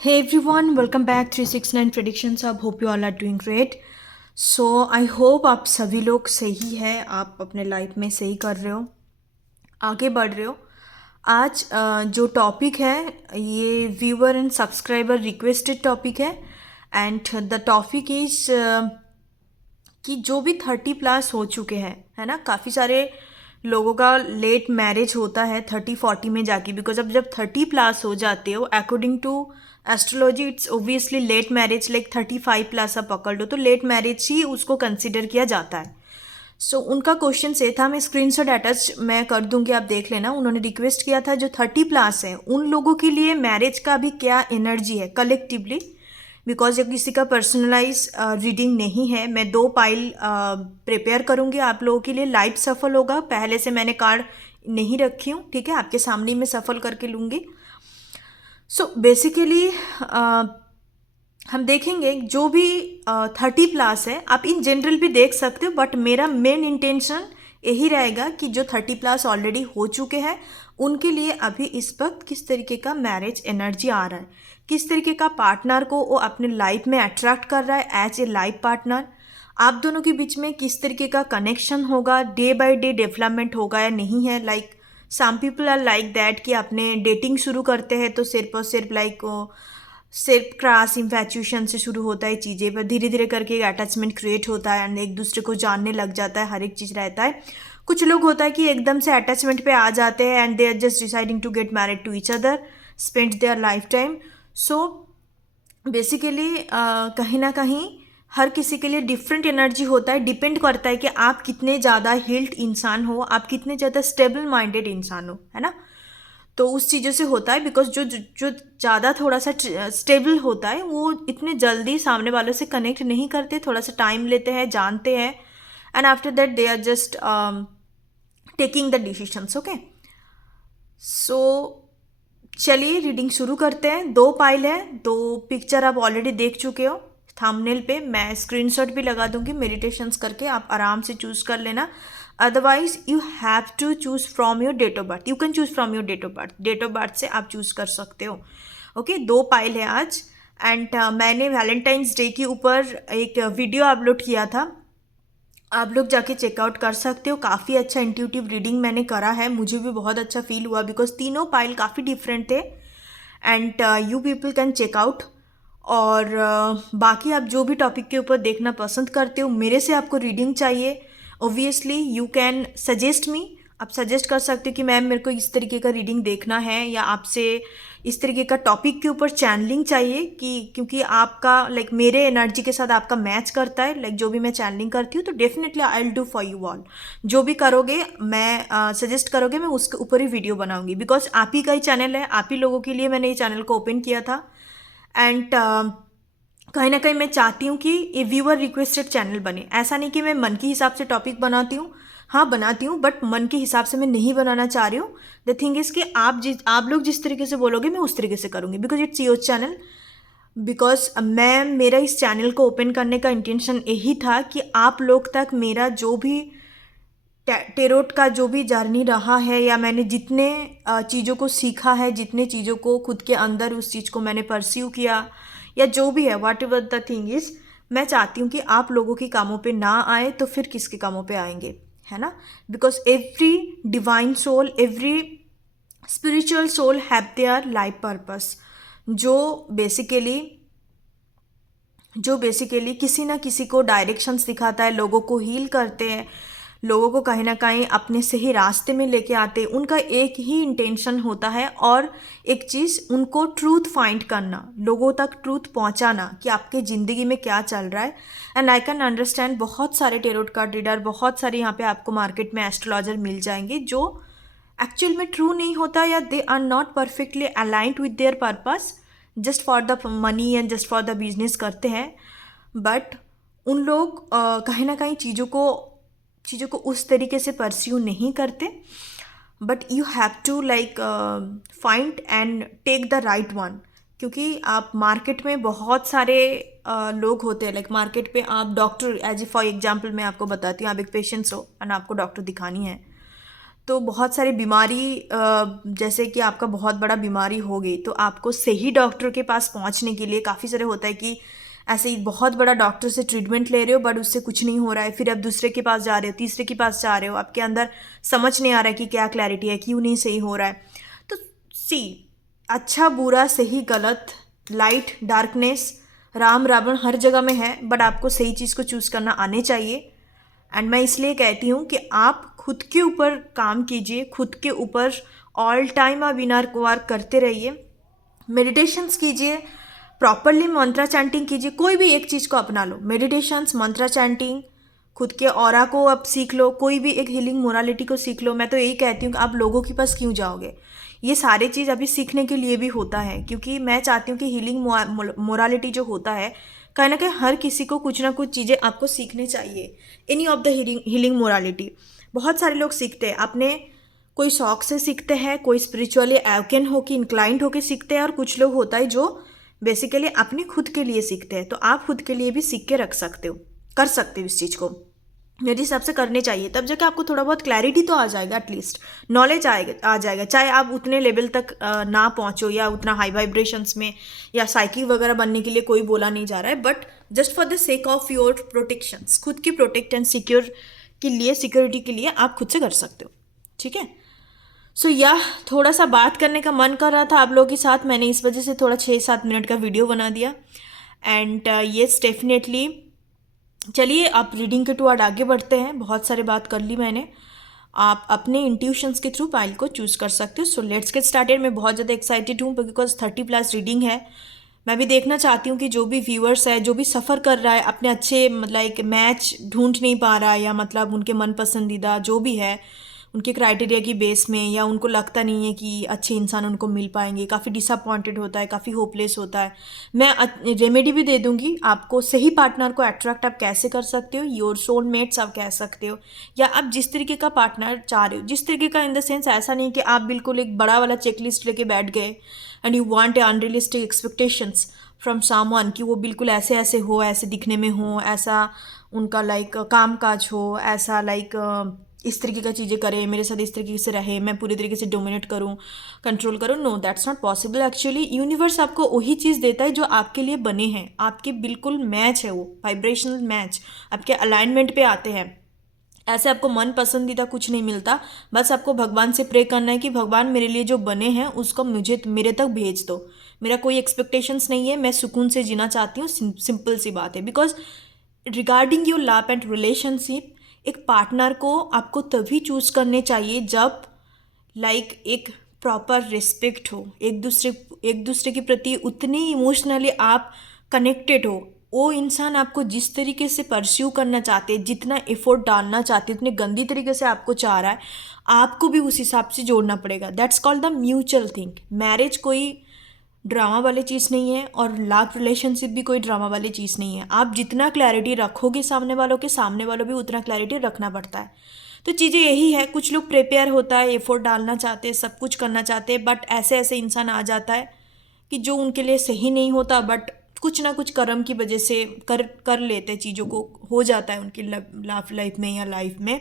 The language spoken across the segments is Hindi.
Hey everyone, welcome back 369 Predictions अब hope you all are doing great. So I hope आप सभी लोग सही है, आप अपने लाइफ में सही कर रहे हो, आगे बढ़ रहे हो. आज जो टॉपिक है ये viewer and subscriber requested topic है. एंड द टॉपिक इज कि जो भी 30+ हो चुके हैं, है ना, काफ़ी सारे लोगों का लेट मैरिज होता है 30-40 में जाके. बिकॉज अब जब 30+ हो जाते हो according to astrology it's obviously late marriage. Like 35+ आप पकड़ लो तो लेट मैरिज ही उसको कंसिडर किया जाता है. सो उनका क्वेश्चन से था, मैं स्क्रीनशॉट अटैच मैं कर दूंगी, आप देख लेना. उन्होंने रिक्वेस्ट किया था जो 30+ है उन लोगों के लिए मैरिज का भी क्या एनर्जी है कलेक्टिवली. बिकॉज ये किसी का पर्सनलाइज रीडिंग नहीं है. मैं 2 पाइल प्रिपेयर करूँगी आप लोगों के लिए. लाइव सफल होगा, पहले से मैंने कार्ड नहीं रखी हूँ, ठीक है, आपके सामने मैं सफल करके लूँगी. सो बेसिकली हम देखेंगे जो भी 30+ है, आप इन जनरल भी देख सकते हो, बट मेरा मेन इंटेंशन यही रहेगा कि जो 30+ ऑलरेडी हो चुके हैं उनके लिए अभी इस वक्त किस तरीके का मैरिज एनर्जी आ रहा है, किस तरीके का पार्टनर को वो अपने लाइफ में अट्रैक्ट कर रहा है एज ए लाइफ पार्टनर. आप दोनों के बीच में किस तरीके का कनेक्शन होगा, डे बाय डे डेवलपमेंट होगा या नहीं है. Like some people are like that कि अपने डेटिंग शुरू करते हैं तो सिर्फ और सिर्फ लाइक सिर्फ क्रॉस इन्फैचुएशन से शुरू होता है चीज़ें, पर धीरे धीरे करके एक अटैचमेंट क्रिएट होता है एंड एक दूसरे को जानने लग जाता है, हर एक चीज़ रहता है. कुछ लोग होता है कि एकदम से अटैचमेंट पे आ जाते हैं and they are just deciding to get married to each other, spend their life time. So basically कहीं ना कहीं हर किसी के लिए डिफरेंट एनर्जी होता है. डिपेंड करता है कि आप कितने ज़्यादा हील्ड इंसान हो, आप कितने ज़्यादा स्टेबल माइंडेड इंसान हो, है ना. तो उस चीज़ों से होता है. बिकॉज जो जो जो ज़्यादा थोड़ा सा स्टेबल होता है वो इतने जल्दी सामने वालों से कनेक्ट नहीं करते, थोड़ा सा टाइम लेते हैं, जानते हैं, and after that they are just taking the decisions. Okay, so चलिए रीडिंग शुरू करते हैं. 2 पाइल है, 2 पिक्चर आप ऑलरेडी देख चुके हो थंबनेल पे. मैं स्क्रीनशॉट भी लगा दूंगी मेडिटेशंस करके, आप आराम से चूज कर लेना. Otherwise you have to choose from your date of birth. You can choose from your date of birth. Date of birth से आप चूज कर सकते हो. ओके, 2 पाइल है आज. एंड मैंने वैलेंटाइंस डे के ऊपर एक वीडियो अपलोड किया था, आप लोग जाके चेकआउट कर सकते हो. काफ़ी अच्छा इंट्यूटिव रीडिंग मैंने करा है, मुझे भी बहुत अच्छा फील हुआ बिकॉज तीनों पाइल काफ़ी डिफरेंट थे. And you people can checkout. और बाकी आप जो भी टॉपिक के ऊपर देखना पसंद करते हो, मेरे से आपको रीडिंग चाहिए, obviously you can suggest me. आप सजेस्ट कर सकते हो कि मैम मेरे को इस तरीके का रीडिंग देखना है, या आपसे इस तरीके का टॉपिक के ऊपर चैनलिंग चाहिए कि क्योंकि आपका लाइक मेरे एनर्जी के साथ आपका मैच करता है. लाइक जो भी मैं चैनलिंग करती हूँ तो definitely I will do for you all. जो भी करोगे, मैं सजेस्ट करोगे, मैं उसके ऊपर ही वीडियो बनाऊंगी. बिकॉज आप ही का ही चैनल है, आप ही लोगों के लिए मैंने ये चैनल को ओपन किया था. एंड कहीं ना कहीं मैं चाहती हूँ कि ये व्यूअर रिक्वेस्टेड चैनल बने. ऐसा नहीं कि मैं मन के हिसाब से टॉपिक बनाती हूँ, हाँ बनाती हूँ, बट मन के हिसाब से मैं नहीं बनाना चाह रही हूँ. द थिंग इज़ कि आप लोग जिस तरीके से बोलोगे मैं उस तरीके से करूँगी. Because it's your channel. Because मैं मेरा इस चैनल को ओपन करने का इंटेंशन यही था कि आप लोग तक मेरा जो भी टेरोट का जो भी जर्नी रहा है, या मैंने जितने चीज़ों को सीखा है, जितने चीज़ों को खुद के अंदर उस चीज़ को मैंने परस्यू किया, या जो भी है what ever the thing is, मैं चाहती हूँ कि आप लोगों के कामों पे ना आए तो फिर किसके कामों पे आएंगे, है ना. Because every divine soul, every spiritual soul have their life purpose, basically जो बेसिकली किसी ना किसी को डायरेक्शंस दिखाता है, लोगों को हील करते हैं, लोगों को कहीं ना कहीं अपने सही रास्ते में लेके आते हैं. उनका एक ही इंटेंशन होता है, और एक चीज़ उनको ट्रूथ फाइंड करना, लोगों तक ट्रूथ पहुंचाना कि आपके ज़िंदगी में क्या चल रहा है. एंड आई कैन अंडरस्टैंड, बहुत सारे टेरोट कार्ड रीडर, बहुत सारे यहाँ पे आपको मार्केट में एस्ट्रोलॉजर मिल जाएंगे जो एक्चुअल में ट्रू नहीं होता, या they are not perfectly aligned with their purpose, just for the money and just for the business करते हैं. बट उन लोग कहीं ना कहीं चीज़ों को उस तरीके से परस्यू नहीं करते. But you have to like find and take the right one. क्योंकि आप मार्केट में बहुत सारे लोग होते हैं. लाइक मार्केट पे आप doctor, as a for example मैं आपको बताती हूँ, आप एक पेशेंट्स हो एंड आपको डॉक्टर दिखानी है, तो बहुत सारी बीमारी जैसे कि आपका बहुत बड़ा बीमारी हो गई तो आपको सही डॉक्टर के पास पहुंचने के लिए काफ़ी सारे होता है कि ऐसे ही बहुत बड़ा डॉक्टर से ट्रीटमेंट ले रहे हो बट उससे कुछ नहीं हो रहा है, फिर आप दूसरे के पास जा रहे हो, तीसरे के पास जा रहे हो, आपके अंदर समझ नहीं आ रहा है कि क्या क्लैरिटी है, क्यों नहीं सही हो रहा है। तो सी, अच्छा बुरा सही गलत, लाइट डार्कनेस, राम रावण हर जगह में है, बट आपको सही चीज़ को चूज़ करना आने चाहिए। एंड मैं इसलिए कहती हूँ कि आप खुद के ऊपर काम कीजिए, खुद के ऊपर ऑल टाइम आप इनर वर्क करते रहिए, मेडिटेशंस कीजिए, प्रॉपरली मंत्रा चैंटिंग कीजिए, कोई भी एक चीज़ को अपना लो, मेडिटेशंस, मंत्रा चैंटिंग, खुद के ऑरा को आप सीख लो, कोई भी एक हीलिंग मोरालिटी को सीख लो। मैं तो यही कहती हूँ कि आप लोगों के पास क्यों जाओगे, ये सारी चीज़ अभी सीखने के लिए भी होता है, क्योंकि मैं चाहती हूँ कि हीलिंग मोरालिटी जो होता है कहीं ना कहीं हर किसी को कुछ ना कुछ चीज़ें आपको सीखने चाहिए। Any of the healing morality बहुत सारे लोग सीखते हैं अपने, कोई शौक से सीखते हैं, कोई स्पिरिचुअली एवकेन होके इंक्लाइंड होके सीखते हैं, और कुछ लोग होता है जो बेसिकली अपने खुद के लिए सीखते हैं। तो आप खुद के लिए भी सीख के रख सकते हो, कर सकते हो इस चीज़ को, मेरे हिसाब से करने चाहिए, तब जाके आपको थोड़ा बहुत क्लैरिटी तो आ जाएगा, एटलीस्ट नॉलेज आ जाएगा। चाहे आप उतने लेवल तक ना पहुंचो या उतना हाई वाइब्रेशंस में या साइकिक वगैरह बनने के लिए कोई बोला नहीं जा रहा है, but just for the sake of your protections, खुद की प्रोटेक्ट एंड सिक्योर के लिए, सिक्योरिटी के लिए आप खुद से कर सकते हो। ठीक है, सो या थोड़ा सा बात करने का मन कर रहा था आप लोगों के साथ, मैंने इस वजह से थोड़ा 6-7 मिनट का वीडियो बना दिया। एंड येस डेफिनेटली, चलिए आप रीडिंग के टुवर्ड आगे बढ़ते हैं। बहुत सारे बात कर ली मैंने, आप अपने इंट्यूशंस के थ्रू पाइल को चूज़ कर सकते हो। So let's get started. मैं बहुत ज़्यादा एक्साइटेड हूँ बिकॉज 30+ रीडिंग है। मैं भी देखना चाहती हूँ कि जो भी व्यूअर्स है, जो भी सफ़र कर रहा है, अपने अच्छे मतलब एक मैच ढूंढ नहीं पा रहा है, या मतलब उनके मन पसंदीदा जो भी है उनके क्राइटेरिया की बेस में, या उनको लगता नहीं है कि अच्छे इंसान उनको मिल पाएंगे, काफ़ी डिसअपॉइंटेड होता है, काफ़ी होपलेस होता है, मैं रेमेडी भी दे दूंगी आपको। सही पार्टनर को अट्रैक्ट आप कैसे कर सकते हो, योर सोलमेट्स आप कह सकते हो, या आप जिस तरीके का पार्टनर चाह रहे हो, जिस तरीके का इन द सेंस ऐसा नहीं कि आप बिल्कुल एक बड़ा वाला चेकलिस्ट लेके बैठ गए and you want a unrealistic expectations from someone कि वो बिल्कुल ऐसे ऐसे हो, ऐसे दिखने में हो, ऐसा उनका लाइक काम काज हो, ऐसा लाइक इस तरीके का चीज़ें करे, मेरे साथ इस तरीके से रहे, मैं पूरी तरीके से डोमिनेट करूँ, कंट्रोल करूँ। No, that's not possible. Actually universe आपको वही चीज़ देता है जो आपके लिए बने हैं, आपके बिल्कुल मैच है, वो वाइब्रेशनल मैच, आपके अलाइनमेंट पे आते हैं। ऐसे आपको मन पसंदीदा कुछ नहीं मिलता, बस आपको भगवान से प्रे करना है कि भगवान मेरे लिए जो बने हैं उसको मुझे मेरे तक भेज दो, मेरा कोई एक्सपेक्टेशंस नहीं है, मैं सुकून से जीना चाहती हूँ। सिंपल सी बात है। Because regarding your love and relationship, एक पार्टनर को आपको तभी चूज़ करने चाहिए जब लाइक एक प्रॉपर रिस्पेक्ट हो, एक दूसरे के प्रति उतनी इमोशनली आप कनेक्टेड हो, वो इंसान आपको जिस तरीके से परस्यू करना चाहते हैं, जितना एफर्ट डालना चाहते हैं, उतने गंदी तरीके से आपको चाह रहा है, आपको भी उस हिसाब से जोड़ना पड़ेगा। That's called the mutual thing. Marriage कोई ड्रामा वाली चीज़ नहीं है, और लव रिलेशनशिप भी कोई ड्रामा वाली चीज़ नहीं है। आप जितना क्लैरिटी रखोगे सामने वालों के, सामने वालों भी उतना क्लैरिटी रखना पड़ता है। तो चीज़ें यही है, कुछ लोग प्रिपेयर होता है, एफर्ट डालना चाहते हैं, सब कुछ करना चाहते हैं, बट ऐसे ऐसे इंसान आ जाता है कि जो उनके लिए सही नहीं होता, बट कुछ ना कुछ कर्म की वजह से कर लेते चीज़ों को, हो जाता है उनकी लव लाइफ में या लाइफ में।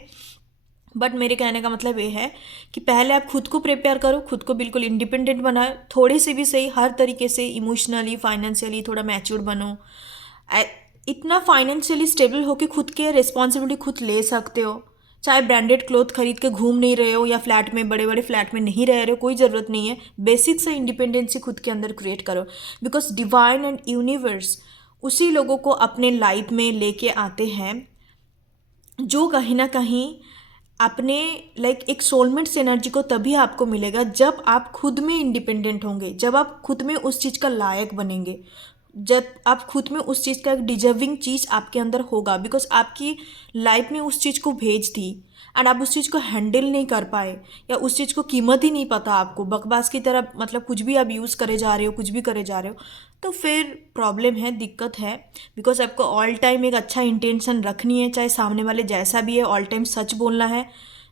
बट मेरे कहने का मतलब ये है कि पहले आप खुद को प्रिपेयर करो, खुद को बिल्कुल इंडिपेंडेंट बनाओ, थोड़े से भी सही, हर तरीके से इमोशनली फाइनेंशियली थोड़ा मैच्योर बनो। इतना फाइनेंशियली स्टेबल हो कि खुद के रिस्पॉन्सिबिलिटी खुद ले सकते हो। चाहे ब्रांडेड क्लोथ खरीद के घूम नहीं रहे हो, या फ्लैट में, बड़े बड़े फ्लैट में नहीं रह रहे हो, कोई ज़रूरत नहीं है। बेसिक से इंडिपेंडेंसी खुद के अंदर क्रिएट करो। बिकॉज डिवाइन एंड यूनिवर्स उसी लोगों को अपने लाइफ में लेके आते हैं जो कहीं ना कहीं अपने लाइक एक सोलमेट्स एनर्जी को तभी आपको मिलेगा जब आप खुद में इंडिपेंडेंट होंगे, जब आप खुद में उस चीज़ का लायक बनेंगे, जब आप खुद में उस चीज़ का एक डिजर्विंग चीज़ आपके अंदर होगा। बिकॉज आपकी लाइफ में उस चीज़ को भेज दी एंड आप उस चीज़ को हैंडल नहीं कर पाए, या उस चीज़ को कीमत ही नहीं पता आपको, बकवास की तरह मतलब कुछ भी आप यूज़ करे जा रहे हो, कुछ भी करे जा रहे हो, तो फिर प्रॉब्लम है, दिक्कत है। बिकॉज आपको ऑल टाइम एक अच्छा इंटेंशन रखनी है, चाहे सामने वाले जैसा भी है, ऑल टाइम सच बोलना है,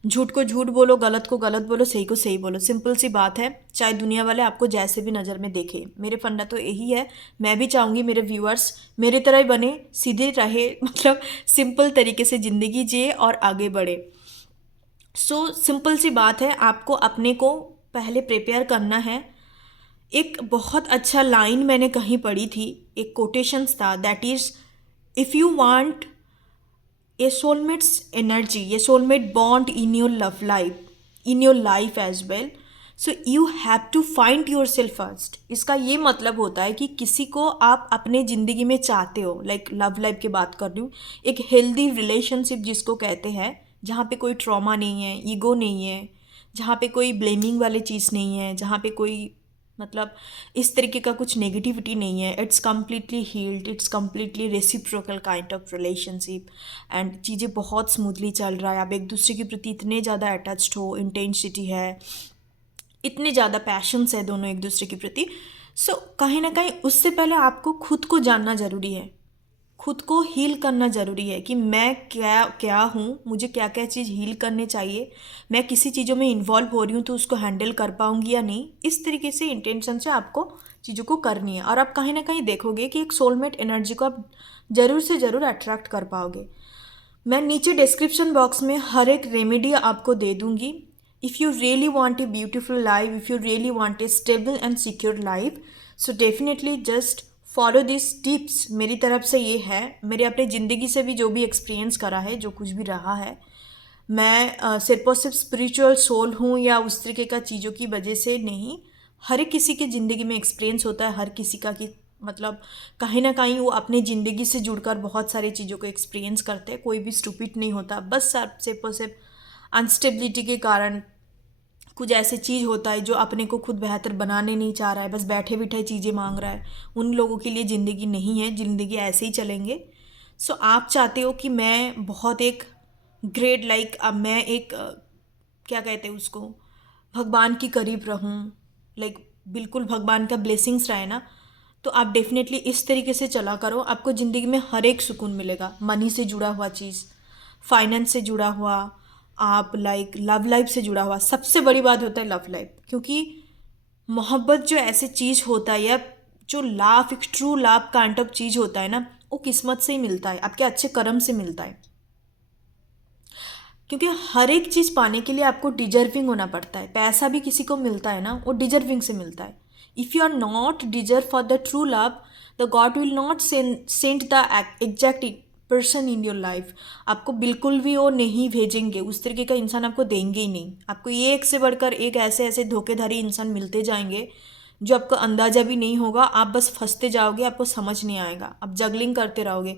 झूठ को झूठ बोलो, गलत को गलत बोलो, सही को सही बोलो। सिंपल सी बात है, चाहे दुनिया वाले आपको जैसे भी नज़र में देखे। मेरे फंडा तो यही है, मैं भी चाहूँगी मेरे व्यूअर्स मेरे तरह ही बने, सीधे रहे, मतलब सिंपल तरीके से ज़िंदगी जिए और आगे बढ़े। सो सिंपल सी बात है, आपको अपने को पहले प्रिपेयर करना है। एक बहुत अच्छा लाइन मैंने कहीं पढ़ी थी, एक कोटेशंस था, that is if you want a soulmate's energy, a soulmate bond in your love life, in your life as well, so you have to find yourself first. इसका ये मतलब होता है कि किसी को आप अपने ज़िंदगी में चाहते हो, लाइक लव लाइफ की बात कर रही हूँ, एक हेल्दी रिलेशनशिप जिसको कहते हैं, जहाँ पे कोई ट्रॉमा नहीं है, ईगो नहीं है, जहाँ पे कोई ब्लेमिंग वाली चीज़ नहीं है, जहाँ पे कोई मतलब इस तरीके का कुछ नेगेटिविटी नहीं है। It's completely healed, it's completely reciprocal kind of relationship, and चीज़ें बहुत स्मूथली चल रहा है। आप एक दूसरे के प्रति इतने ज़्यादा अटैच्ड हो, इंटेंसिटी है, इतने ज़्यादा पैशंस है दोनों एक दूसरे के प्रति। सो कहीं ना कहीं उससे पहले आपको खुद को जानना ज़रूरी है, खुद को हील करना ज़रूरी है कि मैं क्या क्या हूँ, मुझे क्या क्या चीज़ हील करने चाहिए, मैं किसी चीज़ों में इन्वॉल्व हो रही हूँ तो उसको हैंडल कर पाऊँगी या नहीं। इस तरीके से इंटेंशन से आपको चीज़ों को करनी है, और आप कहीं ना कहीं देखोगे कि एक सोलमेट एनर्जी को आप ज़रूर से ज़रूर अट्रैक्ट कर पाओगे। मैं नीचे डिस्क्रिप्शन बॉक्स में हर एक रेमेडी आपको दे दूँगी। If you really want a beautiful life, if you really want a stable and secure life, so definitely just follow this tips. मेरी तरफ से ये है, मेरे अपने ज़िंदगी से भी जो भी एक्सपीरियंस करा है, जो कुछ भी रहा है, मैं सिर्फ और सिर्फ स्पिरिचुअल सोल हूँ या उस तरीके का चीज़ों की वजह से नहीं। हर एक किसी के ज़िंदगी में एक्सपीरियंस होता है, हर किसी का कि मतलब कहीं ना कहीं वो अपनी ज़िंदगी से जुड़कर बहुत सारी चीज़ों को एक्सपीरियंस करते हैं। कोई भी स्टूपिड नहीं होता, बस सिर्फ और सिर्फ अनस्टेबिलिटी के कारण कुछ ऐसी चीज़ होता है जो अपने को खुद बेहतर बनाने नहीं चाह रहा है, बस बैठे बैठे चीज़ें मांग रहा है। उन लोगों के लिए ज़िंदगी नहीं है, ज़िंदगी ऐसे ही चलेंगे। सो आप चाहते हो कि मैं बहुत एक ग्रेट लाइक, अब मैं एक क्या कहते हैं उसको, भगवान के करीब रहूं, लाइक बिल्कुल भगवान का ब्लेसिंग्स रहे ना, तो आप डेफिनेटली इस तरीके से चला करो। आपको ज़िंदगी में हर एक सुकून मिलेगा, मनी से जुड़ा हुआ चीज़, फाइनेंस से जुड़ा हुआ, आप लाइक लव लाइफ से जुड़ा हुआ। सबसे बड़ी बात होता है लव लाइफ, क्योंकि मोहब्बत जो ऐसी चीज़ होता है, या जो लाभ, एक ट्रू लाभ काइंड ऑफ चीज़ होता है ना, वो किस्मत से ही मिलता है, आपके अच्छे कर्म से मिलता है। क्योंकि हर एक चीज़ पाने के लिए आपको डिजर्विंग होना पड़ता है। पैसा भी किसी को मिलता है ना, वो डिजर्विंग से मिलता है। If you are not deserve for the true love, the god will not send the exact person in your life. आपको बिल्कुल भी वो नहीं भेजेंगे, उस तरीके का इंसान आपको देंगे ही नहीं। आपको ये एक से बढ़कर एक ऐसे ऐसे धोखेधारी इंसान मिलते जाएंगे जो आपको अंदाज़ा भी नहीं होगा। आप बस फंसते जाओगे, आपको समझ नहीं आएगा, आप जगलिंग करते रहोगे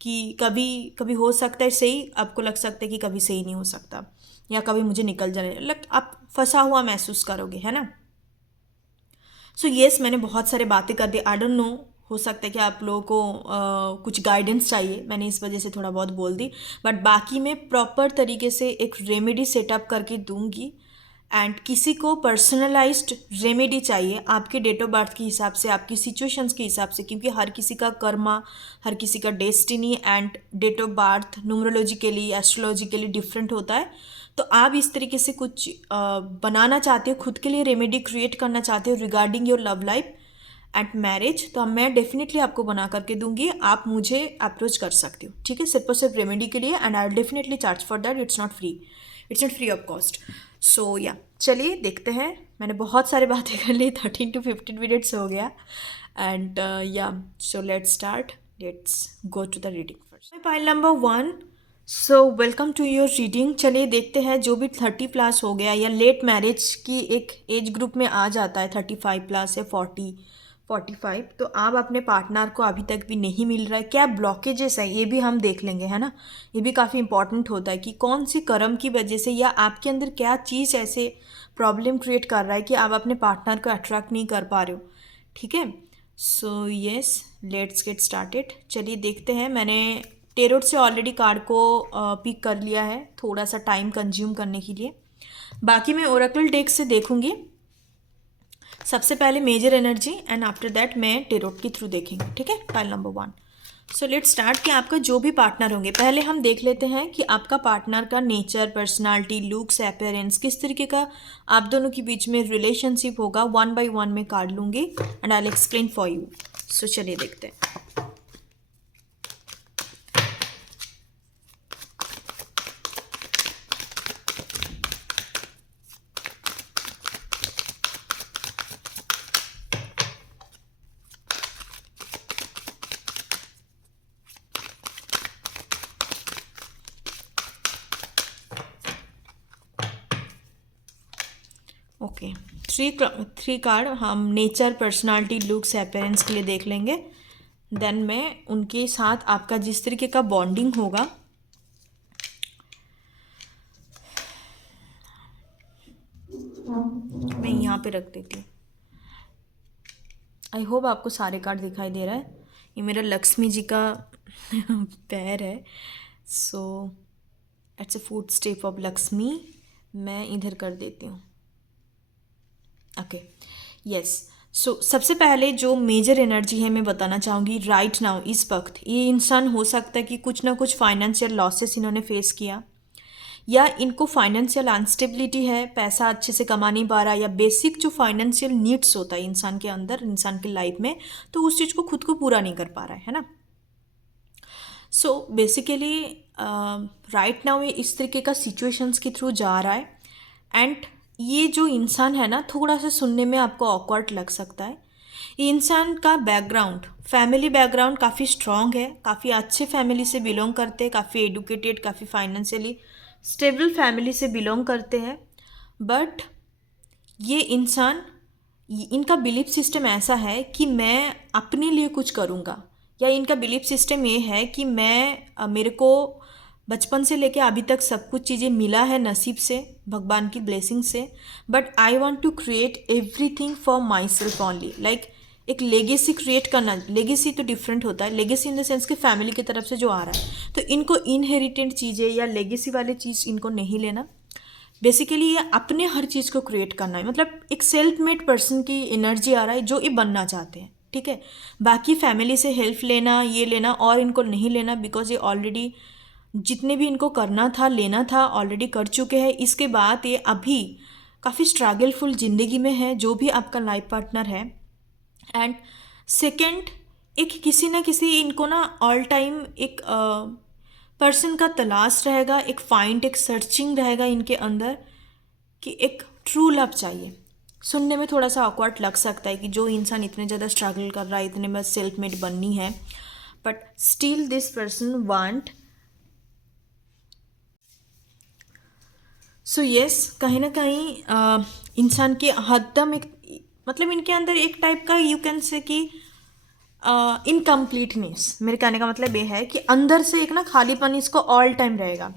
कि कभी कभी हो सकता है सही, आपको लग सकता है कि कभी सही नहीं हो सकता, या कभी मुझे निकल जाने लग, आप फंसा हुआ महसूस करोगे, है ना। सो येस, मैंने बहुत सारे बातें कर दी। आई डोंट नो, हो सकता है कि आप लोगों को कुछ गाइडेंस चाहिए, मैंने इस वजह से थोड़ा बहुत बोल दी, बट बाकी मैं प्रॉपर तरीके से एक रेमेडी सेटअप करके दूंगी। एंड किसी को पर्सनलाइज्ड रेमेडी चाहिए आपके डेट ऑफ बर्थ के हिसाब से, आपकी सिचुएशंस के हिसाब से, क्योंकि हर किसी का कर्मा, हर किसी का destiny and date of birth numerologically, astrologically different होता है। तो आप इस तरीके से कुछ बनाना चाहते हो, खुद के लिए रेमेडी क्रिएट करना चाहते हो regarding your love life and marriage, तो मैं डेफिनेटली आपको बना करके दूंगी। आप मुझे अप्रोच कर सकते हो, ठीक है, सिर्फ और सिर्फ रेमेडी के लिए, and I will definitely charge for that. It's not free, it's not free of cost. So या चलिए देखते हैं। मैंने बहुत सारी बातें कर ली, 13 to 15 मिनट्स हो गया, एंड या so let's start, let's go to the reading first. Pile number 1, so welcome to your reading. चलिए देखते हैं, जो भी 30+ हो गया या लेट मैरिज की एक एज ग्रुप में आ जाता है, 35+ या 40-45, तो आप अपने पार्टनर को अभी तक भी नहीं मिल रहा है, क्या ब्लॉकेजेस है ये भी हम देख लेंगे, है ना। ये भी काफ़ी इंपॉर्टेंट होता है कि कौन सी कर्म की वजह से या आपके अंदर क्या चीज़ ऐसे प्रॉब्लम क्रिएट कर रहा है कि आप अपने पार्टनर को अट्रैक्ट नहीं कर पा रहे हो, ठीक है। So yes, let's get started. चलिए देखते हैं। मैंने टेरोट से ऑलरेडी कार्ड को पिक कर लिया है, थोड़ा सा टाइम कंज्यूम करने के लिए। बाकी मैं ओरेकल डेक से देखूंगी, सबसे पहले major energy and after that मैं टेरोट के थ्रू देखेंगे, ठीक है। Pile number 1, so let's start. कि आपका जो भी पार्टनर होंगे, पहले हम देख लेते हैं कि आपका पार्टनर का नेचर, पर्सनालिटी, लुक्स, अपीयरेंस, किस तरीके का आप दोनों के बीच में रिलेशनशिप होगा। 1 by 1 में कार्ड लूँगी and I will explain for you. So चलिए देखते हैं। थ्री कार्ड हम नेचर, पर्सनालिटी, लुक्स, अपीयरेंस के लिए देख लेंगे। देन मैं उनके साथ आपका जिस तरीके का बॉन्डिंग होगा, मैं यहाँ पे रख देती हूँ। आई होप आपको सारे कार्ड दिखाई दे रहा है। ये मेरा लक्ष्मी जी का पैर है। So it's a foot step of Lakshmi. मैं इधर कर देती हूँ। Okay, yes. सो सबसे पहले जो मेजर एनर्जी है मैं बताना चाहूँगी राइट नाउ, इस वक्त ये इंसान हो सकता है कि कुछ ना कुछ फाइनेंशियल लॉसेस इन्होंने फेस किया, या इनको फाइनेंशियल अनस्टेबिलिटी है, पैसा अच्छे से कमा नहीं पा रहा, या बेसिक जो फाइनेंशियल नीड्स होता है इंसान के अंदर, इंसान की लाइफ में, तो उस चीज़ को खुद को पूरा नहीं कर पा रहा है ना। सो बेसिकली राइट नाउ ये इस तरीके का सिचुएशंस के थ्रू जा रहा है। एंड ये जो इंसान है ना, थोड़ा सा सुनने में आपको ऑकवर्ड लग सकता है। ये इंसान का बैकग्राउंड, फैमिली बैकग्राउंड काफ़ी स्ट्रॉन्ग है, काफ़ी अच्छे फैमिली से बिलोंग करते हैं, काफ़ी एडुकेटेड, काफ़ी फाइनेंशियली स्टेबल फैमिली से बिलोंग करते हैं। बट ये इंसान, इनका बिलीफ सिस्टम ऐसा है कि मैं अपने लिए कुछ करूँगा, या इनका बिलीफ सिस्टम ये है कि मेरे को बचपन से लेके अभी तक सब कुछ चीज़ें मिला है नसीब से, भगवान की ब्लेसिंग से, but I want to create everything for myself only. Like एक लेगेसी क्रिएट करना। लेगेसी तो डिफरेंट होता है, लेगेसी इन द सेंस कि फैमिली की तरफ से जो आ रहा है, तो इनको इनहेरिटेड चीज़ें या लेगेसी वाले चीज़ इनको नहीं लेना। बेसिकली ये अपने हर चीज़ को क्रिएट करना है, मतलब एक सेल्फ मेड पर्सन की एनर्जी आ रहा है जो ये बनना चाहते हैं, ठीक है। बाकी फैमिली से हेल्प लेना, ये लेना और इनको नहीं लेना, बिकॉज ये ऑलरेडी जितने भी इनको करना था, लेना था, ऑलरेडी कर चुके हैं। इसके बाद ये अभी काफ़ी स्ट्रगलफुल ज़िंदगी में है, जो भी आपका लाइफ पार्टनर है। एंड सेकेंड, एक किसी ना किसी इनको ना ऑल टाइम एक पर्सन का तलाश रहेगा, एक फाइंड, एक सर्चिंग रहेगा इनके अंदर कि एक ट्रू लव चाहिए। सुनने में थोड़ा सा ऑकवर्ड लग सकता है कि जो इंसान इतने ज़्यादा स्ट्रगल कर रहा है, इतने में सेल्फ मेड बननी है, but still this person want. So yes, कहीं ना कहीं इंसान के हरदम एक, मतलब इनके अंदर एक टाइप का यू कैन से कि इनकम्प्लीटनेस। मेरे कहने का मतलब ये है कि अंदर से एक ना खालीपन इसको ऑल टाइम रहेगा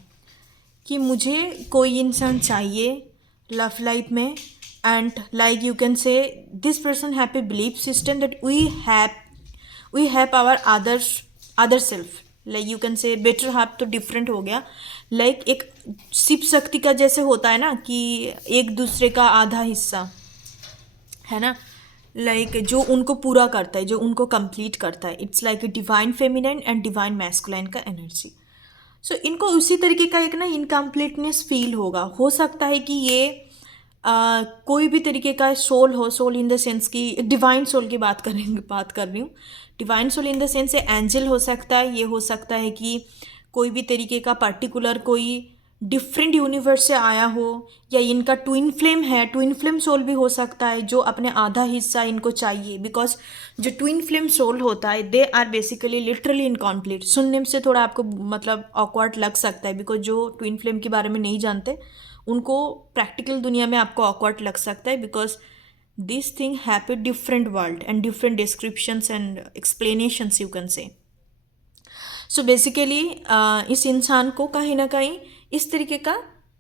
कि मुझे कोई इंसान चाहिए लव लाइफ में। And like you can say this person have a belief system that we have our other self. Like you can say better half तो डिफरेंट हो गया। लाइक एक शिव शक्ति का जैसे होता है ना कि एक दूसरे का आधा हिस्सा है ना, लाइक जो उनको पूरा करता है, जो उनको कंप्लीट करता है। It's like a divine feminine and divine masculine का एनर्जी। सो इनको उसी तरीके का एक ना इनकम्प्लीटनेस फील होगा। हो सकता है कि ये कोई भी तरीके का सोल हो, सोल इन द सेंस कि डिवाइन सोल की बात कर रही हूँ। Divine soul in the sense angel हो सकता है, ये हो सकता है कि कोई भी तरीके का पर्टिकुलर कोई डिफरेंट यूनिवर्स से आया हो, या इनका ट्विन फ्लेम है, ट्विन फ्लेम सोल भी हो सकता है जो अपने आधा हिस्सा इनको चाहिए। बिकॉज जो ट्विन फ्लेम सोल होता है they are basically literally incomplete. सुनने से थोड़ा आपको मतलब ऑकवर्ड लग सकता है, बिकॉज जो ट्विन फ्लेम के बारे में नहीं जानते उनको प्रैक्टिकल दुनिया में आपको ऑकवर्ड लग सकता है, because this thing have a different world and different descriptions and explanations you can से। सो बेसिकली इस इंसान को कहीं ना कहीं इस तरीके का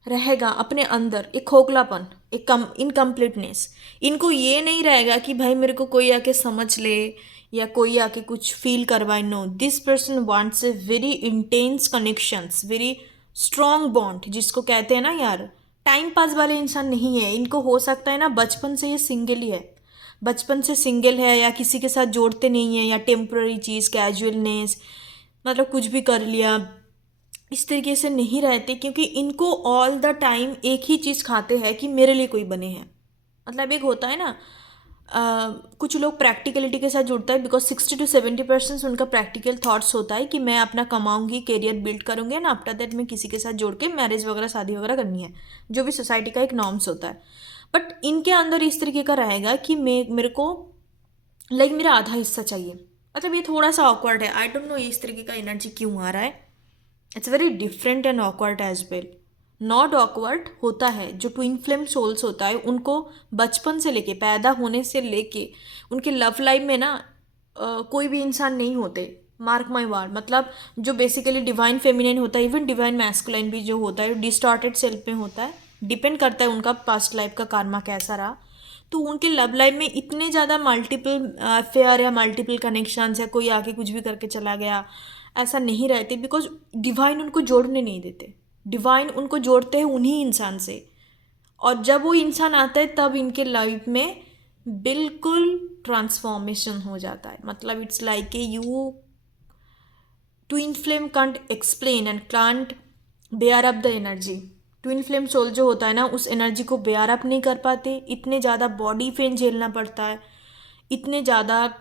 रहेगा अपने अंदर एक खोखलापन, एक इनकम्प्लीटनेस। इनको ये नहीं रहेगा कि भाई मेरे को कोई आके समझ ले या कोई आके कुछ फील करवाए। No, this person wants a very intense connections, very strong bond, जिसको कहते हैं ना यार टाइम पास वाले इंसान नहीं है। इनको हो सकता है ना बचपन से ये सिंगल ही है, बचपन से सिंगल है, या किसी के साथ जोड़ते नहीं है, या टेम्पररी चीज़, कैजुअलनेस, मतलब कुछ भी कर लिया, इस तरीके से नहीं रहते। क्योंकि इनको ऑल द टाइम एक ही चीज़ खाते हैं कि मेरे लिए कोई बने हैं। मतलब एक होता है ना कुछ लोग प्रैक्टिकलिटी के साथ जुड़ता है, बिकॉज 60-70% उनका प्रैक्टिकल थॉट्स होता है कि मैं अपना कमाऊंगी, करियर बिल्ड करूंगी, ना आफ्टर दैट मैं किसी के साथ जोड़ के मैरिज वगैरह, शादी वगैरह करनी है, जो भी सोसाइटी का एक नॉर्म्स होता है। बट इनके अंदर इस तरीके का रहेगा कि मेरे को लाइक मेरा आधा हिस्सा चाहिए। मतलब ये थोड़ा सा ऑकवर्ड है, आई डोंट नो इस तरीके का एनर्जी क्यों आ रहा है। It's very different and awkward as well. Not awkward होता है। जो ट्विन फ्लेम सोल्स होता है उनको बचपन से लेके, पैदा होने से लेके उनके लव लाइफ में ना कोई भी इंसान नहीं होते, मार्क माई वर्ड। मतलब जो बेसिकली डिवाइन फेमिनिन होता है, इवन डिवाइन मैस्कुलाइन भी जो होता है डिस्टॉर्टेड सेल्फ में होता है, डिपेंड करता है उनका पास्ट लाइफ का कार्मा कैसा रहा। तो उनके लव लाइफ में इतने ज़्यादा मल्टीपल अफेयर या मल्टीपल कनेक्शंस या कोई आके कुछ भी करके चला गया, ऐसा नहीं रहते, बिकॉज डिवाइन उनको जोड़ने नहीं देते। डिवाइन उनको जोड़ते हैं उन्हीं इंसान से, और जब वो इंसान आता है तब इनके लाइफ में बिल्कुल ट्रांसफॉर्मेशन हो जाता है। मतलब it's like a you twin flame can't explain and can't bear up the energy. Twin flame soul जो होता है ना, उस एनर्जी को बेयर अप नहीं कर पाते, इतने ज़्यादा बॉडी पेन झेलना पड़ता है, इतने ज़्यादा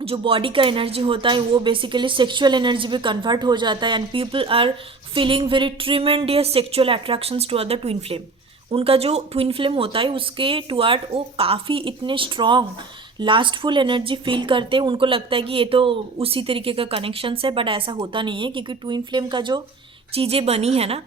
जो बॉडी का एनर्जी होता है वो बेसिकली सेक्सुअल एनर्जी में कन्वर्ट हो जाता है, and people are feeling very tremendous sexual attractions toward the twin flame. उनका जो ट्विन फ्लेम होता है उसके टुवर्ड वो काफ़ी इतने स्ट्रॉन्ग लास्टफुल एनर्जी फील करते हैं। उनको लगता है कि ये तो उसी तरीके का कनेक्शंस है, बट ऐसा होता नहीं है, क्योंकि ट्विन फ्लेम का जो चीज़ें बनी है ना,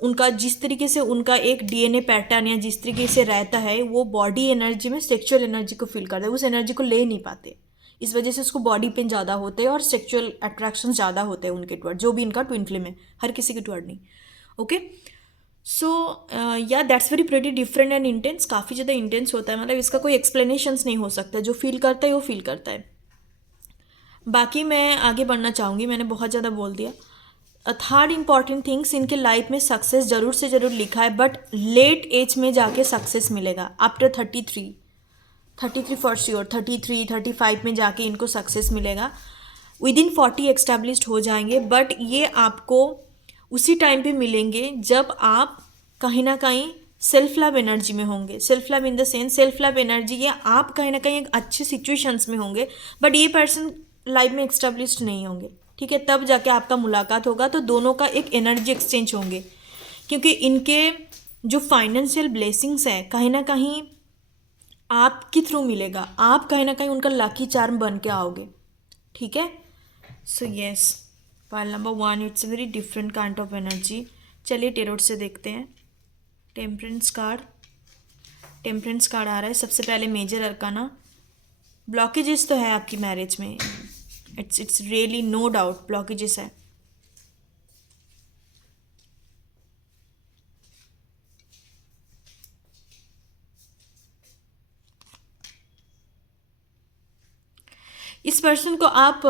उनका जिस तरीके से उनका एक डीएनए पैटर्न या जिस तरीके से रहता है, वो बॉडी एनर्जी में सेक्सुअल एनर्जी को फील करता है, उस एनर्जी को ले नहीं पाते। इस वजह से उसको बॉडी पेन ज़्यादा होते हैं और सेक्सुअल अट्रैक्शन ज़्यादा होते हैं उनके टुवर्ड, जो भी इनका ट्विन फ्लेम है, हर किसी के टुवर्ड नहीं। ओके, सो या that's very pretty different and intense, काफ़ी ज़्यादा इंटेंस होता है। मतलब इसका कोई एक्सप्लेनेशंस नहीं हो सकता, जो फील करता है वो फील करता है। बाकी मैं आगे बढ़ना चाहूँगी, मैंने बहुत ज़्यादा बोल दिया। थर्ड इंपॉर्टेंट थिंग्स, इनके लाइफ में सक्सेस ज़रूर से ज़रूर लिखा है, बट लेट एज में जाके सक्सेस मिलेगा। आफ्टर 33 फॉर श्योर, 33-35 में जाके इनको सक्सेस मिलेगा। विद इन 40 एस्टेब्लिश्ड हो जाएंगे, बट ये आपको उसी टाइम पे मिलेंगे जब आप कहीं ना कहीं सेल्फ लव एनर्जी में होंगे। Self love in the sense, self love energy, ये आप कहीं ना कहीं एक अच्छे सिचुएशंस में होंगे, बट ये पर्सन लाइफ में एस्टेब्लिश्ड नहीं होंगे, ठीक है। तब जाके आपका मुलाकात होगा, तो दोनों का एक एनर्जी एक्सचेंज होंगे, क्योंकि इनके जो फाइनेंशियल ब्लेसिंग्स हैं कहीं ना कहीं आपके थ्रू मिलेगा, आप कहीं ना कहीं उनका लकी चार्म बन के आओगे, ठीक है। So yes, pile number 1, it's a very different kind of energy. चलिए टेरोट से देखते हैं। टेम्परेंस कार्ड आ रहा है। सबसे पहले मेजर अरकाना। ब्लॉकेजेस तो है आपकी मैरिज में, it's really no doubt blockages है। इस पर्सन को आप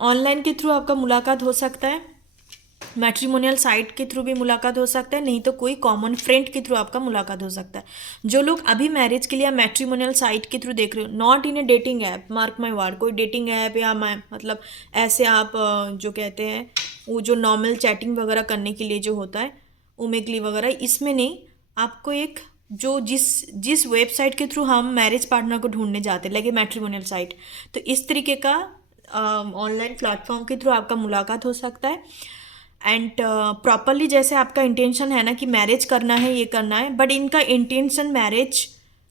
ऑनलाइन के थ्रू आपका मुलाकात हो सकता है, मैट्रिमोनियल साइट के थ्रू भी मुलाकात हो सकता है, नहीं तो कोई कॉमन फ्रेंड के थ्रू आपका मुलाकात हो सकता है। जो लोग अभी मैरिज के लिए मैट्रिमोनियल साइट के थ्रू देख रहे हो, not in A dating app, mark my word, कोई डेटिंग ऐप या मतलब ऐसे आप जो कहते हैं वो जो नॉर्मल चैटिंग वगैरह करने के लिए जो होता है ओमेगली वगैरह, इसमें नहीं। आपको एक जो जिस वेबसाइट के थ्रू हम मैरिज पार्टनर को ढूंढने जाते हैं, लाइक मैट्रिमोनियल साइट, तो इस तरीके का ऑनलाइन प्लेटफॉर्म के थ्रू आपका मुलाकात हो सकता है। एंड प्रॉपरली जैसे आपका इंटेंशन है ना कि मैरिज करना है, ये करना है, बट इनका इंटेंशन मैरिज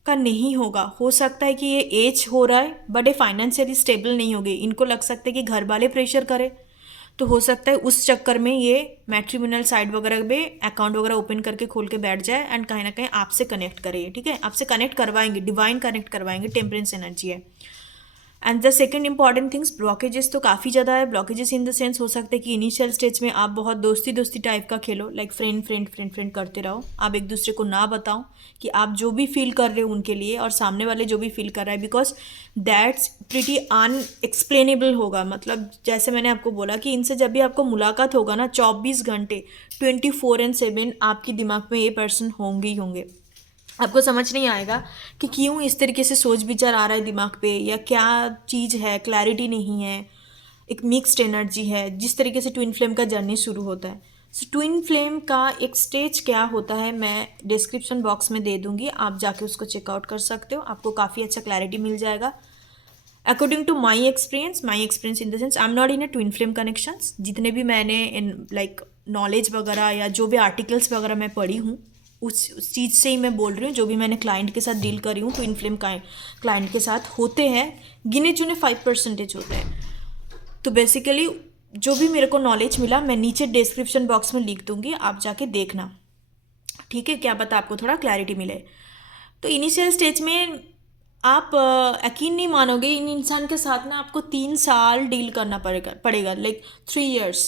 का नहीं होगा। हो सकता है कि ये एज हो रहा है, बट ये फाइनेंशियली स्टेबल नहीं होगी। इनको लग सकता है कि घर वाले प्रेशर करे, तो हो सकता है उस चक्कर में ये मैट्रिमोनियल साइट वगैरह में अकाउंट वगैरह ओपन करके खोल के बैठ जाए, एंड कहीं ना कहीं आपसे कनेक्ट करे, ठीक है। आपसे कनेक्ट करवाएंगे, डिवाइन कनेक्ट करवाएंगे, टेम्परेंस एनर्जी है। And the second important things, blockages तो काफ़ी ज़्यादा है। ब्लॉकेजेस इन द सेंस हो सकता है कि इनिशियल स्टेज में आप बहुत दोस्ती टाइप का खेलो, लाइक फ्रेंड करते रहो, आप एक दूसरे को ना बताओ कि आप जो भी फील कर रहे हो उनके लिए, और सामने वाले जो भी फील कर रहा है, बिकॉज दैट्स प्रिटी अनएक्सप्लेनेबल होगा। मतलब जैसे मैंने आपको बोला कि इनसे जब भी आपको मुलाकात होगा ना, 24 घंटे 24/7 आपके दिमाग में ये पर्सन होंगे ही होंगे। आपको समझ नहीं आएगा कि क्यों इस तरीके से सोच विचार आ रहा है दिमाग पे, या क्या चीज़ है, क्लैरिटी नहीं है, एक मिक्स्ड एनर्जी है। जिस तरीके से ट्विन फ्लेम का जर्नी शुरू होता है, सो ट्विन फ्लेम का एक स्टेज क्या होता है मैं डिस्क्रिप्शन बॉक्स में दे दूँगी, आप जाके उसको चेकआउट कर सकते हो, आपको काफ़ी अच्छा क्लैरिटी मिल जाएगा। According to my experience in the sense, I am not in a twin flame connections. जितने भी मैंने लाइक नॉलेज वगैरह या जो भी आर्टिकल्स वगैरह मैं पढ़ी हूँ, उस चीज़ से ही मैं बोल रही हूँ। जो भी मैंने क्लाइंट के साथ डील करी हूँ, ट्विन फ्लेम क्लाइंट के साथ होते हैं, गिने चुने 5% होते हैं। तो बेसिकली जो भी मेरे को नॉलेज मिला, मैं नीचे डिस्क्रिप्शन बॉक्स में लिख दूँगी, आप जाके देखना। ठीक है, क्या पता आपको थोड़ा क्लैरिटी मिले। तो इनिशियल स्टेज में आप यकीन नहीं मानोगे, इन इंसान के साथ ना आपको 3 साल डील करना पड़ेगा, लाइक 3 years।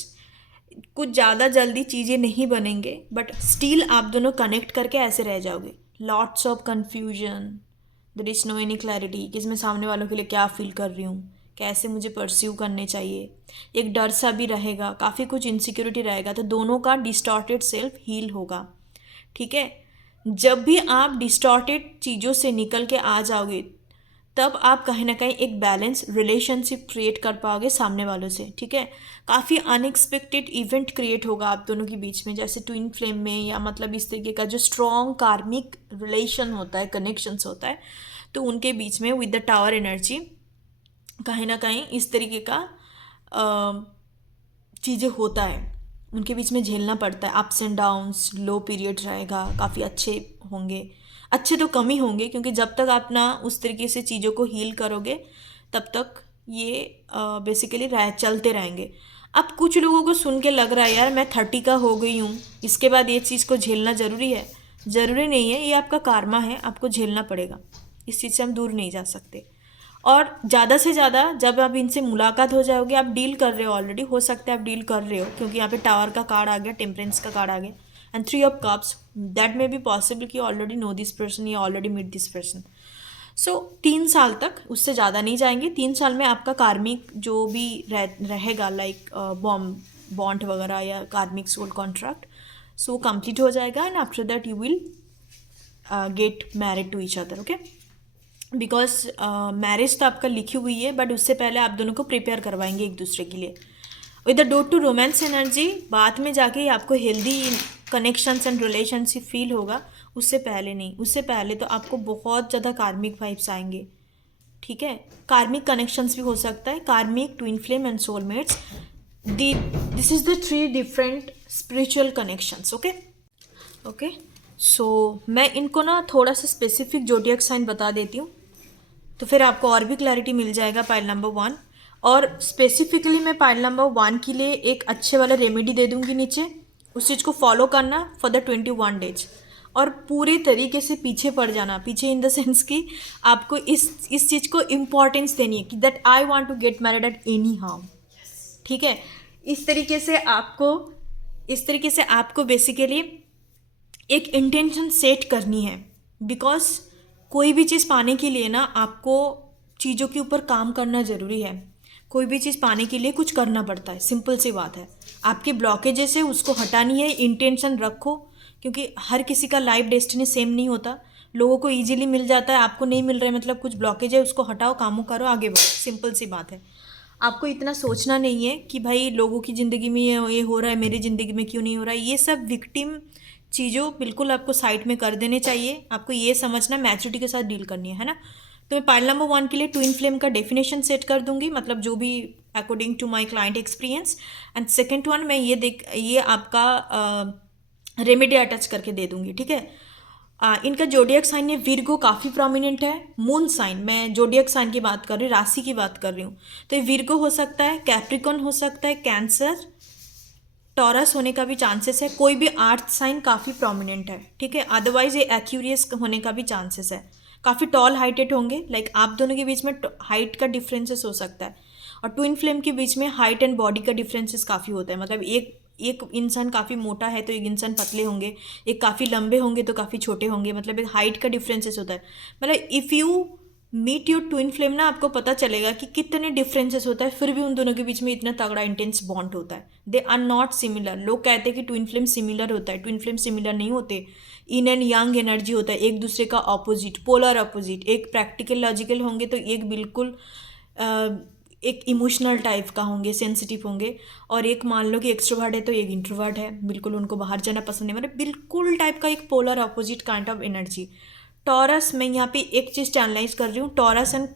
कुछ ज़्यादा जल्दी चीज़ें नहीं बनेंगे, बट स्टिल आप दोनों कनेक्ट करके ऐसे रह जाओगे। Lots of confusion, there is no any clarity कि इसमें सामने वालों के लिए क्या फील कर रही हूँ, कैसे मुझे परस्यू करने चाहिए। एक डर सा भी रहेगा, काफ़ी कुछ इनसिक्योरिटी रहेगा। तो दोनों का डिस्टॉर्टेड सेल्फ हील होगा। ठीक है, जब भी आप डिस्टॉर्टेड चीज़ों से निकल के आ जाओगे, तब आप कहीं ना कहीं एक बैलेंस रिलेशनशिप क्रिएट कर पाओगे सामने वालों से। ठीक है, काफ़ी अनएक्सपेक्टेड इवेंट क्रिएट होगा आप दोनों के बीच में, जैसे ट्विन फ्लेम में, या मतलब इस तरीके का जो स्ट्रॉन्ग कार्मिक रिलेशन होता है, कनेक्शंस होता है, तो उनके बीच में विद द टावर एनर्जी कहीं ना कहीं इस तरीके का चीज़ें होता है। उनके बीच में झेलना पड़ता है, ups and downs, low period रहेगा, काफ़ी अच्छे होंगे, अच्छे तो कम ही होंगे, क्योंकि जब तक आप ना उस तरीके से चीज़ों को हील करोगे तब तक ये बेसिकली चलते रहेंगे। अब कुछ लोगों को सुन के लग रहा है यार मैं 30 का हो गई हूँ, इसके बाद ये चीज़ को झेलना ज़रूरी है। ज़रूरी नहीं है, ये आपका कार्मा है, आपको झेलना पड़ेगा, इस चीज़ से हम दूर नहीं जा सकते। और ज़्यादा से ज़्यादा जब आप इनसे मुलाकात हो जाओगे, आप डील कर रहे हो ऑलरेडी, हो सकता है आप डील कर रहे हो, क्योंकि यहाँ पे टावर का कार्ड आ गया, टेम्परेंस का कार्ड आ गया, and 3 of Cups, that may be possible कि ऑलरेडी नो दिस पर्सन या ऑलरेडी मीट दिस पर्सन। सो 3 साल तक, उससे ज़्यादा नहीं जाएंगे। 3 साल में आपका कार्मिक जो भी रहेगा, लाइक बॉन्ड वगैरह या कार्मिक सोल कॉन्ट्रैक्ट, सो कंप्लीट हो जाएगा, and after that you will get married to each other. Okay, because marriage तो आपका लिखी हुई है, बट उससे पहले आप दोनों को प्रिपेयर करवाएंगे एक दूसरे के लिए with the door to romance energy. बाद में जाके आपको healthy connections and relationship feel होगा, उससे पहले नहीं। उससे पहले तो आपको बहुत ज़्यादा कार्मिक वाइब्स आएंगे। ठीक है, कार्मिक कनेक्शंस भी हो सकता है, karmic, twin flame and soulmates. This is the 3 different spiritual connections. Okay okay, so मैं इनको ना थोड़ा सा स्पेसिफिक जोडियक साइन बता देती हूँ, तो फिर आपको और भी क्लैरिटी मिल जाएगा पाइल नंबर 1। और स्पेसिफिकली मैं पाइल नंबर 1 के लिए एक अच्छे वाला रेमेडी दे दूँगी नीचे, उस चीज़ को फॉलो करना फॉर द 21 days, और पूरे तरीके से पीछे पड़ जाना। पीछे इन द सेंस कि आपको इस चीज़ को इम्पॉर्टेंस देनी है कि that I want to get married at anyhow. ठीक है, इस तरीके से आपको बेसिकली एक इंटेंशन सेट करनी है, बिकॉज कोई भी चीज़ पाने के लिए ना आपको चीज़ों के ऊपर काम करना ज़रूरी है। कोई भी चीज़ पाने के लिए कुछ करना पड़ता है, सिंपल सी बात है। आपके ब्लॉकेजेस है उसको हटानी है, इंटेंशन रखो, क्योंकि हर किसी का लाइफ डेस्टिनी सेम नहीं होता। लोगों को ईजिली मिल जाता है, आपको नहीं मिल रहा है, मतलब कुछ ब्लॉकेज है, उसको हटाओ, कामों करो, आगे बढ़ो, सिंपल सी बात है। आपको इतना सोचना नहीं है कि भाई लोगों की ज़िंदगी में ये हो रहा है, मेरी ज़िंदगी में क्यों नहीं हो रहा है। ये सब विक्टिम चीज़ों बिल्कुल आपको साइड में कर देने चाहिए। आपको ये समझना मैच्योरिटी के साथ डील करनी है ना। तो मैं पाइल नंबर 1 के लिए ट्विन फ्लेम का डेफिनेशन सेट कर दूंगी, मतलब जो भी according to my client experience. And second one मैं ये आपका रेमेडी अटैच करके दे दूंगी। ठीक है, इनका जोडियक साइन है विर्गो, काफ़ी प्रोमिनेंट है। मून साइन, मैं जोडियक साइन की बात कर रही हूँ, राशि की बात कर रही हूँ, तो ये विर्गो हो सकता है, कैप्रिकॉन हो सकता है, कैंसर, टॉरस होने का भी चांसेस है। कोई भी अर्थ साइन काफ़ी प्रोमिनेंट है। ठीक है, अदरवाइज ये एक्यूरियस होने का भी चांसेस है। काफ़ी टॉल हाइटेड होंगे, लाइक आप दोनों के बीच में हाइट का डिफरेंसेस हो सकता है। और ट्विन फ्लेम के बीच में हाइट एंड बॉडी का डिफरेंसेस काफ़ी होता है, मतलब एक इंसान काफ़ी मोटा है तो एक इंसान पतले होंगे, एक काफ़ी लंबे होंगे तो काफ़ी छोटे होंगे, मतलब एक हाइट का डिफरेंसेस होता है। मतलब if you meet your twin flame ना, आपको पता चलेगा कि कितने डिफरेंसेस होता है, फिर भी उन दोनों के बीच में इतना तगड़ा इंटेंस बॉन्ड होता है। They are not similar. लोग कहते हैं कि ट्विन फ्लेम सिमिलर होता है, ट्विन फ्लेम सिमिलर नहीं होते। इन एंड यंग एनर्जी होता है, एक दूसरे का ऑपोजिट, पोलर ऑपोजिट। एक प्रैक्टिकल लॉजिकल होंगे तो एक बिल्कुल एक इमोशनल टाइप का होंगे, सेंसिटिव होंगे। और एक मान लो कि एक्सट्रोवर्ट है तो एक इंट्रोवर्ट है, बिल्कुल उनको बाहर जाना पसंद नहीं, मतलब बिल्कुल टाइप का एक polar opposite kind of energy. Taurus, मैं यहाँ पे एक चीज़ एनालाइज कर रही हूँ, टॉरस एंड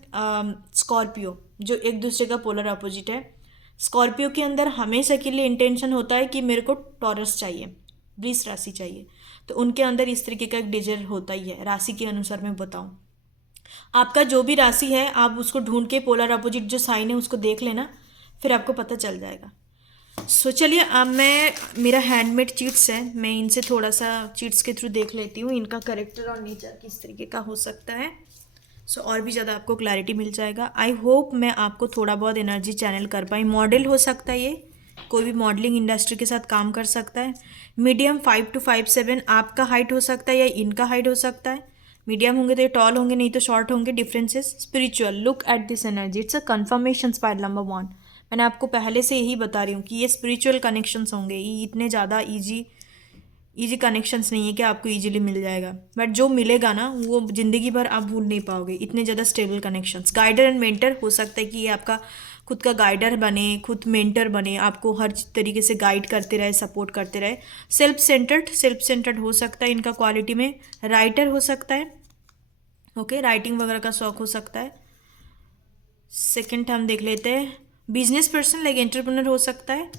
स्कॉर्पियो जो एक दूसरे का पोलर अपोजिट है। स्कॉर्पियो के अंदर हमेशा के लिए इंटेंशन होता है कि मेरे को टॉरस चाहिए, वृष राशि चाहिए, तो उनके अंदर इस तरीके का एक डिजायर होता ही है। राशि के अनुसार मैं बताऊँ, आपका जो भी राशि है आप उसको ढूंढ के पोलर अपोजिट जो साइन है उसको देख लेना, फिर आपको पता चल जाएगा। सो चलिए अब मैं, मेरा हैंडमेड चीट्स है, मैं इनसे थोड़ा सा चीट्स के थ्रू देख लेती हूँ इनका करेक्टर और नेचर किस तरीके का हो सकता है। सो और भी ज़्यादा आपको क्लैरिटी मिल जाएगा। आई होप मैं आपको थोड़ा बहुत एनर्जी चैनल कर पाई। मॉडल हो सकता है, ये कोई भी मॉडलिंग इंडस्ट्री के साथ काम कर सकता है। मीडियम 5 to 5'7" आपका हाइट हो सकता है या इनका हाइट हो सकता है। मीडियम होंगे तो ये टॉल होंगे, नहीं तो शॉर्ट होंगे। Differences spiritual, look at this energy, it's a conformation spiral number 1। मैंने आपको पहले से यही बता रही हूँ कि ये स्पिरिचुअल कनेक्शंस होंगे, ये इतने ज़्यादा इजी कनेक्शंस नहीं है कि आपको इजीली मिल जाएगा, बट जो मिलेगा ना वो ज़िंदगी भर आप भूल नहीं पाओगे, इतने ज़्यादा stable connections. Guider and mentor हो सकता है कि ये आपका खुद का गाइडर बने, खुद मेंटर बने, आपको हर तरीके से गाइड करते रहे, सपोर्ट करते रहे। सेल्फ सेंटर्ड हो सकता है इनका क्वालिटी में। राइटर हो सकता है, ओके, राइटिंग वगैरह का शौक हो सकता है। सेकेंड हम देख लेते हैं, बिजनेस पर्सन लाइक एंटरप्रेन्योर हो सकता है।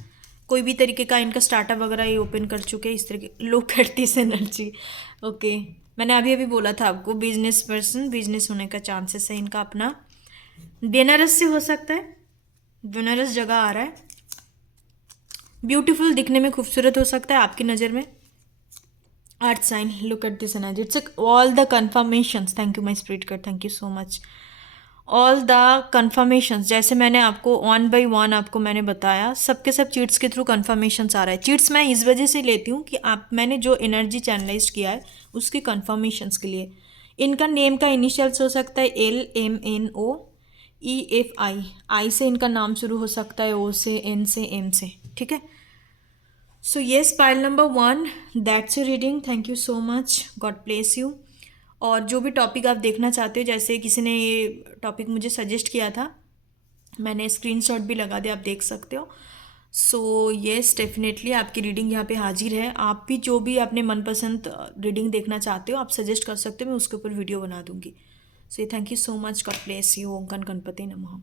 कोई भी तरीके का इनका स्टार्टअप वगैरह ये ओपन कर चुके हैं, इस तरीके लोग करती है एनर्जी। ओके, मैंने अभी अभी बोला था आपको बिजनेस पर्सन, बिजनेस होने का चांसेस है इनका अपना। बेनारस से हो सकता है, बेनारस जगह आ रहा है। ब्यूटीफुल, दिखने में खूबसूरत हो सकता है आपकी नज़र में। Earth sign, look at this energy, it's all the confirmations. Thank you my spirit card, thank you so much. All the confirmations, जैसे मैंने आपको 1 by 1 आपको मैंने बताया, सबके सब चीट्स के थ्रू कन्फर्मेशंस आ रहा है। चीट्स मैं इस वजह से लेती हूँ कि आप, मैंने जो एनर्जी चैनलाइज किया है उसकी कन्फर्मेशंस के लिए। इनका नेम का इनिशियल्स हो सकता है LMNOEFI, आई से इनका नाम शुरू हो सकता है, O से, N से, M से, ठीक है। So yes, pile number 1, that's your reading. Thank you so much, God bless you. और जो भी टॉपिक आप देखना चाहते हो, जैसे किसी ने ये टॉपिक मुझे सजेस्ट किया था, मैंने स्क्रीनशॉट भी लगा दिया, आप देख सकते हो। सो येस, डेफिनेटली आपकी रीडिंग यहाँ पे हाजिर है। आप भी जो भी अपने मनपसंद रीडिंग देखना चाहते हो आप सजेस्ट कर सकते हो, मैं उसके ऊपर वीडियो बना दूंगी। So thank you so much, God bless you. Om Ganpati नमः।